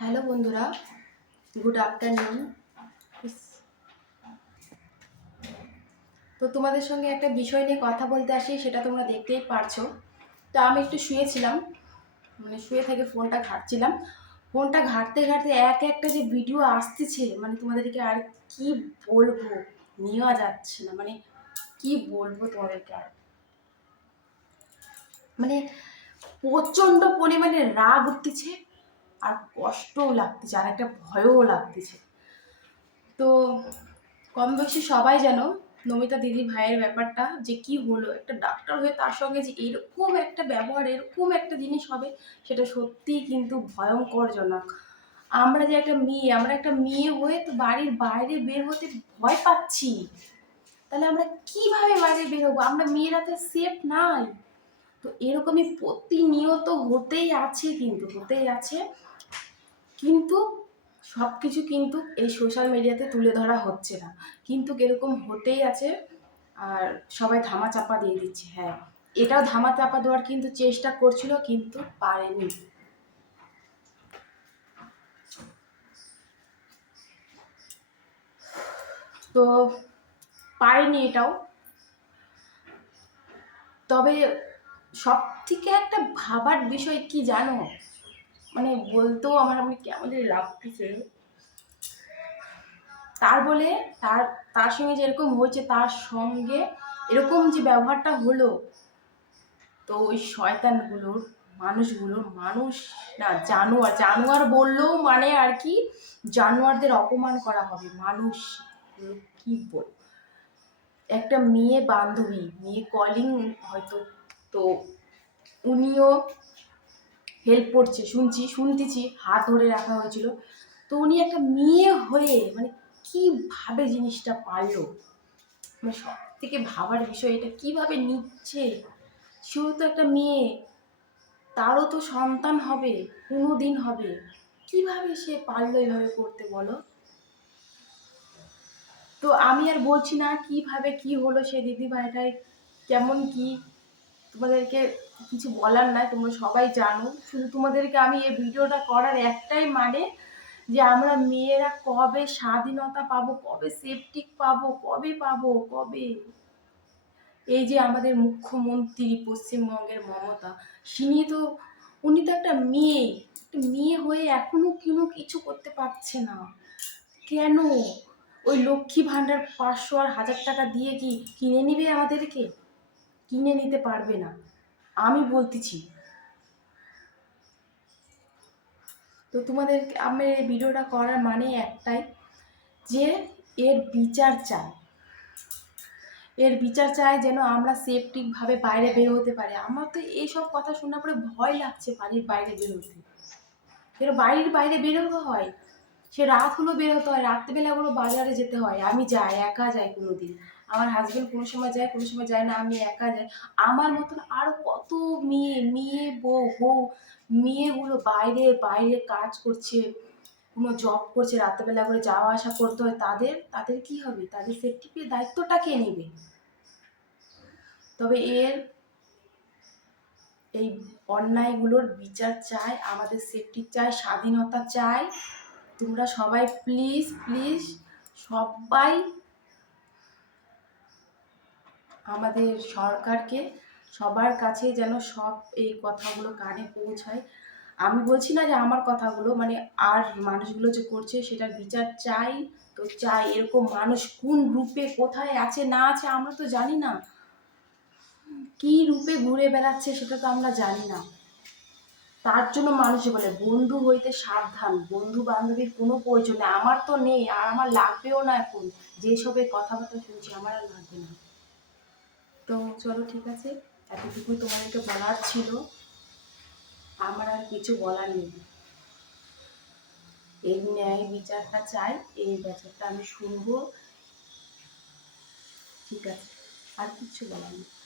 Hello বন্ধুরা, good afternoon. তো তোমাদের সঙ্গে একটা বিষয় নিয়ে কথা বলতে আসি, সেটা তোমরা দেখতেই পারছ। তো আমি একটু শুয়েছিলাম মানে শুয়ে থেকে ফোনটা ঘাঁটছিলাম। ফোনটা ঘাঁটতে ঘাঁটতে এক একটা যে ভিডিও আসতেছে মানে তোমাদেরকে আর কি বলব, নেওয়া যাচ্ছে না মানে কি বলব তোমাদেরকে আর। মানে প্রচণ্ড পরিমাণে রাগ উঠতেছে আর কষ্টও লাগতেছে, আর একটা ভয়ও লাগতেছে। তো কম বেশি সবাই যেন নমিতা দিদি ভাইয়ের ব্যাপারটা যে কি হলো, একটা ডাক্তার হয়ে তার সঙ্গে যে এরকম একটা ব্যবহার, এরকম একটা জিনিস হবে, সেটা সত্যিই কিন্তু ভয়ঙ্করজনক আমরা যে একটা মেয়ে, আমরা একটা মেয়ে হয়ে তো বাড়ির বাইরে বের হতে ভয় পাচ্ছি। তাহলে আমরা কীভাবে বাইরে বের হব? আমরা মেয়েরা তো সেফ নাই। তো এরকমই প্রতিনিয়ত হতেই আছে কিন্তু, হতেই আছে। কিন্তু সব কিছু কিন্তু এই সোশ্যাল মিডিয়াতে তুলে ধরা হচ্ছে না। কিন্তু এরকম হতেই আছে আর সবাই ধামা চাপা দিয়ে দিচ্ছে হ্যাঁ। এটাও ধামা চাপা দেওয়ার কিন্তু চেষ্টা করছিল কিন্তু পারেনি। তো পারেনি এটাও। তবে সব থেকে একটা ভাবার বিষয় কি জানো? মানে বলতেও আমার আমি কেমন লাগতেছে। তার বলে, তার তার সঙ্গে যেরকম হয়েছে, তার সঙ্গে এরকম যে ব্যবহারটা হলো, তো ওই শয়তানগুলোর মানুষগুলোর মানুষ না, জানোয়ার জানোয়ার বললেও মানে আর কি, জানোয়ারদের অপমান করা হবে। মানুষ, কি বল? একটা মেয়ে বান্ধবী, মেয়ে কলিং হয়তো তো উনিও হেল্প করছে, শুনছি, শুনতেছি, হাত ধরে রাখা হয়েছিল। তো উনি একটা মেয়ে হয়ে মানে কীভাবে জিনিসটা পারল? মানে সব থেকে ভাবার বিষয় এটা, কীভাবে নিচ্ছে? সেও তো একটা মেয়ে, তারও তো সন্তান হবে কোনো দিন হবে। কীভাবে সে পারল এভাবে করতে বলো? তো আমি আর বলছি না কীভাবে কি হলো সে দিদিভাইটাই কেমন কি তোমাদেরকে কিছু বলার নাই, তোমরা সবাই জানো। শুধু তোমাদেরকে আমি এই ভিডিওটা করার একটাই মানে যে আমরা মেয়েরা কবে স্বাধীনতা পাবো, কবে সেফটি পাবো, কবে পাবো, কবে? এই যে আমাদের মুখ্যমন্ত্রী পশ্চিমবঙ্গের মমতা তিনি তো, উনি তো একটা মেয়ে। একটা মেয়ে হয়ে এখনও কোনো কিছু করতে পারছে না। কেন? ওই লক্ষ্মী ভাণ্ডার পাঁচশো আর হাজার টাকা দিয়ে কি কিনে নিবে আমাদেরকে? কিনে নিতে পারবে না। আমি বলতেছি। তো তোমাদের আমি এই ভিডিওটা করার মানে একটাই যে, এর বিচার চাই। এর বিচার চাই যেন আমরা সেফটিভাবে বাইরে বের হতে পারি। আমার তো এইসব কথা শোনার পরে ভয় লাগছে বাড়ির বাইরে বের হতে। বাড়ির বাইরে বের হতে হয়। সে রাত হলো বের হতে হয় রাত্রিবেলাগুলো বাজারে যেতে হয়, আমি যাই, একা যাই কোনো দিন আমার হাজবেন্ড কোনো সময় যায়, কোনো সময় যায় না, আমি একা যাই। আমার মতন আরও কত মেয়ে মেয়ে বউ বউ, মেয়েগুলো বাইরে বাইরে কাজ করছে, কোনো জব করছে, রাত্রেবেলা করে যাওয়া আসা করতে হয়, তাদের তাদের কি হবে? তাদের সেফটি দায়িত্বটা কে নেবে? তবে এর এই অন্যায়গুলোর বিচার চাই, আমাদের সেফটি চাই, স্বাধীনতা চাই তোমরা সবাই প্লিজ প্লিজ সবাই আমাদের সরকারকে সবার কাছে যেন সব এই কথাগুলো কানে পৌঁছায়। আমি বলছি না যে আমার কথাগুলো মানে আর মানুষগুলো যে করছে সেটার বিচার চাই তো চাই। এরকম মানুষ কোন রূপে, কোথায় আছে, না আছে, আমরা তো জানি না। কি রূপে ঘুরে বেড়াচ্ছে সেটা তো আমরা জানি না। তার জন্য মানুষ বলে, বন্ধু হইতে সাবধান বন্ধু বান্ধবীর কোনো প্রয়োজন নেই। আমার তো নেই, আর আমার লাগবেও না এখন। যেসবের কথাবার্তা শুনছি, আমার আর লাগবে না। তো চলো, ঠিক আছে? এতটুকুই তোমাদেরকে বলার ছিল। আমার আর কিছু বলার নেই। এই ন্যায় বিচারটা চাই, এই বিচারটা আমি শুনব। ঠিক আছে, আর কিছু বলার নেই।